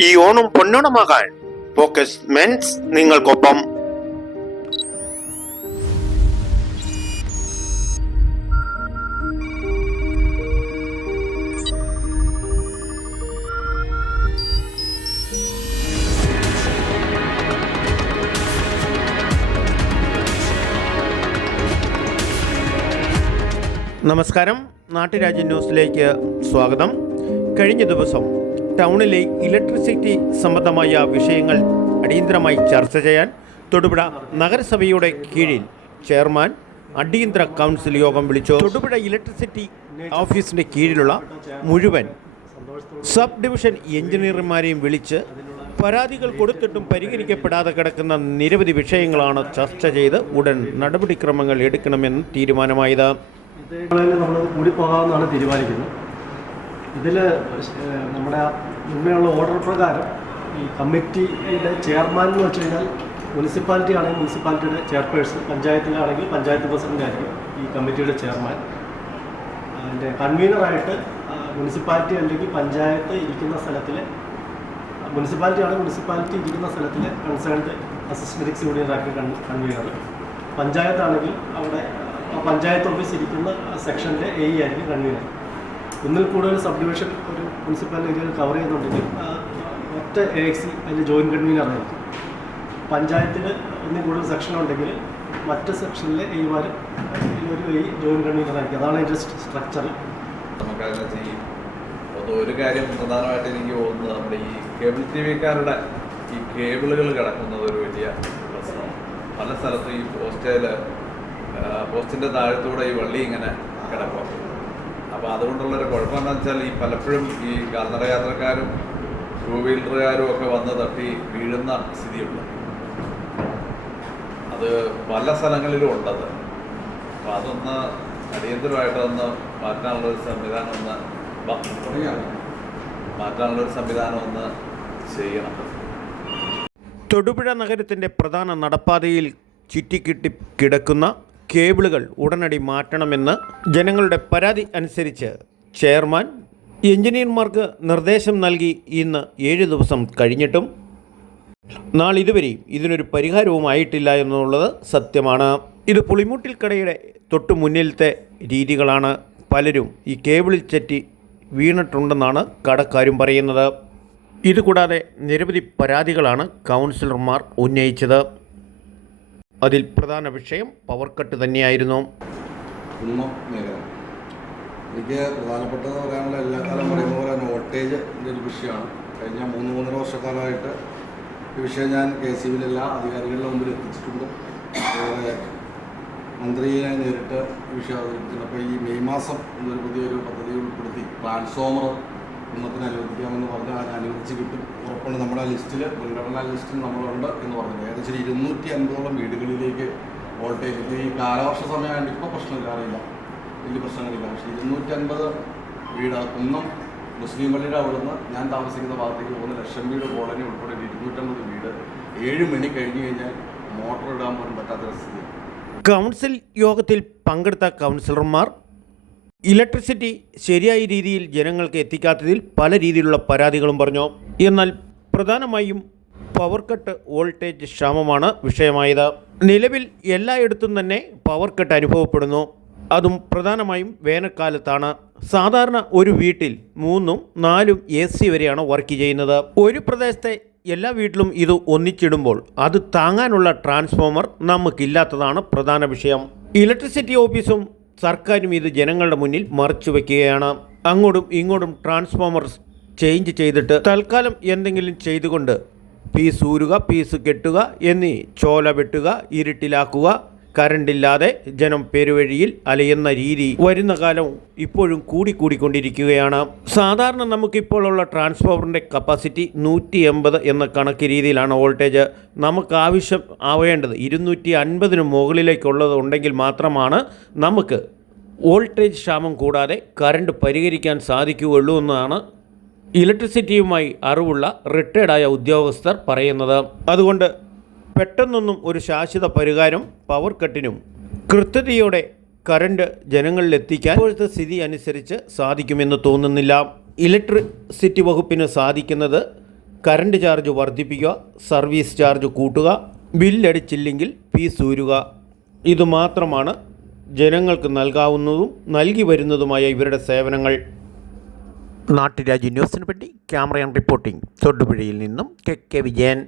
ഈ Onam പൊന്നോണമാകാൻ. Focus men's നിങ്ങൾക്കൊപ്പം. നമസ്കാരം. നാട്ടുരാജ്യ ന്യൂസിലേക്ക് സ്വാഗതം. കഴിഞ്ഞ ദിവസം ടൗണിലെ ഇലക്ട്രിസിറ്റി സംബന്ധമായ വിഷയങ്ങൾ അടിയന്തരമായി ചർച്ച ചെയ്യാൻ തൊടുപുഴ നഗരസഭയുടെ കീഴിൽ ചെയർമാൻ അടിയന്തര കൗൺസിൽ യോഗം വിളിച്ചു. തൊടുപുഴ ഇലക്ട്രിസിറ്റി ഓഫീസിന്റെ കീഴിലുള്ള മുഴുവൻ സബ് ഡിവിഷൻ എഞ്ചിനീയർമാരെയും വിളിച്ച് പരാതികൾ കൊടുത്തിട്ടും പരിഹരിക്കപ്പെടാതെ കിടക്കുന്ന നിരവധി വിഷയങ്ങളാണ് ചർച്ച ചെയ്ത് ഉടൻ നടപടിക്രമങ്ങൾ എടുക്കണമെന്ന് തീരുമാനമായത്. ഇതിൽ നമ്മൾ കൂടി പോകാമെന്നാണ് തീരുമാനിക്കുന്നത്. ഇതിൽ നമ്മുടെ മുന്നേയുള്ള ഓർഡർ പ്രകാരം ഈ കമ്മിറ്റിയുടെ ചെയർമാൻ എന്ന് വെച്ച് കഴിഞ്ഞാൽ മുനിസിപ്പാലിറ്റി ആണെങ്കിൽ മുനിസിപ്പാലിറ്റിയുടെ ചെയർപേഴ്സൺ പഞ്ചായത്തിലാണെങ്കിൽ പഞ്ചായത്ത് പ്രസിഡന്റ് ആയിരിക്കും ഈ കമ്മിറ്റിയുടെ ചെയർമാൻ അതിന്റെ കൺവീനറായിട്ട് മുനിസിപ്പാലിറ്റി അല്ലെങ്കിൽ പഞ്ചായത്ത് ഇരിക്കുന്ന സ്ഥലത്തിലെ മുനിസിപ്പാലിറ്റി ആണെങ്കിൽ മുനിസിപ്പാലിറ്റി ഇരിക്കുന്ന സ്ഥലത്തിലെ കൺസേൺഡ് അസിസ്റ്റന്റ് എക്സിക്യൂട്ടീവ് ആക്കി കൺവീനർ പഞ്ചായത്താണെങ്കിൽ അവിടെ പഞ്ചായത്ത് ഓഫീസ് ഇരിക്കുന്ന സെക്ഷന്റെ എ ആയിരിക്കും കൺവീനർ ഒന്നിൽ കൂടുതൽ സബ് ഡിവിഷൻ ഒരു മുനിസിപ്പൽ ഏരിയയിൽ കവർ ചെയ്യുന്നുണ്ടെങ്കിൽ ഒറ്റ എ എക്സി അതിന്റെ ജോയിന്റ് കൺവീനർ ആയിരിക്കും പഞ്ചായത്തിൽ ഒന്നിൽ കൂടുതൽ സെക്ഷൻ ഉണ്ടെങ്കിൽ മറ്റ് സെക്ഷനിലെ എയ്മാർ ഒരു എ ജോയിന്റ് കൺവീനർ ആയിരിക്കും അതാണ് അതിന്റെ സ്ട്രക്ചർ ഒരു കാര്യം പ്രധാനമായിട്ട് എനിക്ക് തോന്നുന്നത് നമ്മുടെ ഈ കേബിൾ ടി വിക്കാരുടെ ഈ കേബിളുകൾ കിടക്കുന്നത് ഒരു വലിയ പ്രശ്നമാണ്. പല സ്ഥലത്തും ഈ പോസ്റ്റേൽ പോസ്റ്റിന്റെ താഴത്തൂടെ ഈ വള്ളി ഇങ്ങനെ കിടക്കും. അപ്പോൾ അതുകൊണ്ടുള്ളൊരു കുഴപ്പം എന്താണെന്ന് വെച്ചാൽ ഈ പലപ്പോഴും ഈ കാൽനട യാത്രക്കാരും ടൂ വീലറുകാരും ഒക്കെ വന്ന് തട്ടി വീഴുന്ന സ്ഥിതിയുണ്ട്. അത് പല സ്ഥലങ്ങളിലും ഉണ്ടത്. അപ്പം അതൊന്ന് അടിയന്തരമായിട്ടൊന്ന് മാറ്റാനുള്ളൊരു സംവിധാനം ഒന്ന് മാറ്റാനുള്ളൊരു സംവിധാനം ഒന്ന് ചെയ്യണം. തൊടുപുഴ നഗരത്തിന്റെ പ്രധാന നടപ്പാതയിൽ ചുറ്റിക്കിട്ടി കിടക്കുന്ന കേബിളുകൾ ഉടനടി മാറ്റണമെന്ന് ജനങ്ങളുടെ പരാതി അനുസരിച്ച് ചെയർമാൻ എഞ്ചിനീയർമാർക്ക് നിർദ്ദേശം നൽകി ഇന്ന് ഏഴ് ദിവസം കഴിഞ്ഞിട്ടും നാളിതുവരെയും ഇതിനൊരു പരിഹാരവുമായിട്ടില്ല എന്നുള്ളത് സത്യമാണ്. ഇത് പുളിമുട്ടിൽ കടയുടെ തൊട്ടു മുന്നിലത്തെ രീതികളാണ്. പലരും ഈ കേബിളിൽ ചറ്റി വീണിട്ടുണ്ടെന്നാണ് കടക്കാരും പറയുന്നത്. ഇതുകൂടാതെ നിരവധി പരാതികളാണ് കൗൺസിലർമാർ ഉന്നയിച്ചത്. അതിൽ പ്രധാന വിഷയം പവർ കട്ട് തന്നെയായിരുന്നു. എനിക്ക് പ്രധാനപ്പെട്ടതെന്ന് പറയാനുള്ള എല്ലാ കാലം പറയുന്ന പോലെ വോൾട്ടേജ് ഒരു വിഷയമാണ്. കഴിഞ്ഞ മൂന്ന് മൂന്നര വർഷക്കാലമായിട്ട് ഈ വിഷയം ഞാൻ കെ സി ബിയിൽ എല്ലാ അധികാരികളുടെ മുമ്പിൽ എത്തിച്ചിട്ടുണ്ട്. അതുപോലെ മന്ത്രിയെ നേരിട്ട് ഈ വിഷയം അവതരിപ്പിച്ചിട്ടുണ്ട്. അപ്പോൾ ഈ മെയ് മാസം എന്നൊരു പുതിയൊരു പദ്ധതി ഉൾപ്പെടുത്തി ട്രാൻസ്ഫോമർ കുന്നത്തിന് അനുവദിക്കാമെന്ന് പറഞ്ഞാൽ അതിന് അനുവദിച്ച് കിട്ടും. ഉറപ്പുണ്ട് നമ്മുടെ ലിസ്റ്റിൽ മുൻഗണനാ ലിസ്റ്റിൽ നമ്മളുണ്ട് എന്ന് പറഞ്ഞു ഏകദേശം ഇരുന്നൂറ്റി അൻപതോളം വീടുകളിലേക്ക് വോൾട്ടേജ് ഇത് ഈ കാലവർഷ സമയമായിട്ട് ഇപ്പോൾ പ്രശ്നമില്ല അറിയില്ല. വലിയ പ്രശ്നങ്ങളില്ല. പക്ഷേ ഇരുന്നൂറ്റി അൻപത് വീട് കുന്നം മുസ്ലിം പള്ളിയുടെ അവിടുന്ന് ഞാൻ താമസിക്കുന്ന ഭാഗത്തേക്ക് പോകുന്ന ലക്ഷം വീട് കോളനി ഉൾപ്പെടെ ഇരുന്നൂറ്റമ്പത് വീട് ഏഴ് മണി കഴിഞ്ഞു കഴിഞ്ഞാൽ മോട്ടോർ ഇടാൻ പോലും പറ്റാത്ത സ്ഥിതി. കൗൺസിൽ യോഗത്തിൽ പങ്കെടുത്ത കൗൺസിലർമാർ ഇലക്ട്രിസിറ്റി ശരിയായ രീതിയിൽ ജനങ്ങൾക്ക് എത്തിക്കാത്തതിൽ പല രീതിയിലുള്ള പരാതികളും പറഞ്ഞു? എന്നാൽ പ്രധാനമായും പവർ കട്ട് വോൾട്ടേജ് ക്ഷാമമാണ് വിഷയമായത്. നിലവിൽ എല്ലായിടത്തും തന്നെ പവർ കട്ട് അനുഭവപ്പെടുന്നു. അതും പ്രധാനമായും വേനൽക്കാലത്താണ്. സാധാരണ ഒരു വീട്ടിൽ മൂന്നും നാലും എ സി വരെയാണ് വർക്ക് ചെയ്യുന്നത്. ഒരു പ്രദേശത്തെ എല്ലാ വീട്ടിലും ഇത് ഒന്നിച്ചിടുമ്പോൾ അത് താങ്ങാനുള്ള ട്രാൻസ്ഫോമർ നമുക്കില്ലാത്തതാണ് പ്രധാന വിഷയം. ഇലക്ട്രിസിറ്റി ഓഫീസും സർക്കാരും ഇത് ജനങ്ങളുടെ മുന്നിൽ മറച്ചു വയ്ക്കുകയാണ് അങ്ങോട്ടും ഇങ്ങോട്ടും ട്രാൻസ്ഫോമർ ചേഞ്ച് ചെയ്തിട്ട് തൽക്കാലം എന്തെങ്കിലും ചെയ്തുകൊണ്ട് പീസ് ഊരുക പീസ് കെട്ടുക എന്നീ ചോല വെട്ടുക ഇരുട്ടിലാക്കുക കറണ്ടില്ലാതെ ജനം പെരുവഴിയിൽ അലയുന്ന രീതി വരുന്ന കാലം ഇപ്പോഴും കൂടിക്കൂടിക്കൊണ്ടിരിക്കുകയാണ് സാധാരണ നമുക്കിപ്പോഴുള്ള ട്രാൻസ്ഫോമറിന്റെ കപ്പാസിറ്റി നൂറ്റി എൺപത് എന്ന കണക്ക് രീതിയിലാണ് വോൾട്ടേജ്. നമുക്ക് ആവശ്യം ആവേണ്ടത് ഇരുന്നൂറ്റി അൻപതിന് മുകളിലേക്കുള്ളത് ഉണ്ടെങ്കിൽ മാത്രമാണ് നമുക്ക് വോൾട്ടേജ് ക്ഷാമം കൂടാതെ കറണ്ട് പരിഹരിക്കാൻ സാധിക്കുകയുള്ളൂ എന്നാണ് ഇലക്ട്രിസിറ്റിയുമായി അറിവുള്ള റിട്ടയർഡായ ഉദ്യോഗസ്ഥർ പറയുന്നത്. അതുകൊണ്ട് പെട്ടെന്നൊന്നും ഒരു ശാശ്വത പരിഹാരം പവർ കട്ടിനും കൃത്യതയോടെ കറണ്ട് ജനങ്ങളിലെത്തിക്കാൻ ഇപ്പോഴത്തെ സ്ഥിതി അനുസരിച്ച് സാധിക്കുമെന്ന് തോന്നുന്നില്ല. ഇലക്ട്രിസിറ്റി വകുപ്പിന് സാധിക്കുന്നത് കറണ്ട് ചാർജ് വർദ്ധിപ്പിക്കുക സർവീസ് ചാർജ് കൂട്ടുക ബില്ലടിച്ചില്ലെങ്കിൽ ഫീസ് ഊരുക. ഇതുമാത്രമാണ് ജനങ്ങൾക്ക് നൽകാവുന്നതും നൽകി വരുന്നതുമായ ഇവരുടെ സേവനങ്ങൾ. നാട്ടുരാജ്യ ന്യൂസിന് വേണ്ടി ക്യാമറ റിപ്പോർട്ടിംഗ് തൊടുപുഴയിൽ നിന്നും കെ കെ വിജയൻ.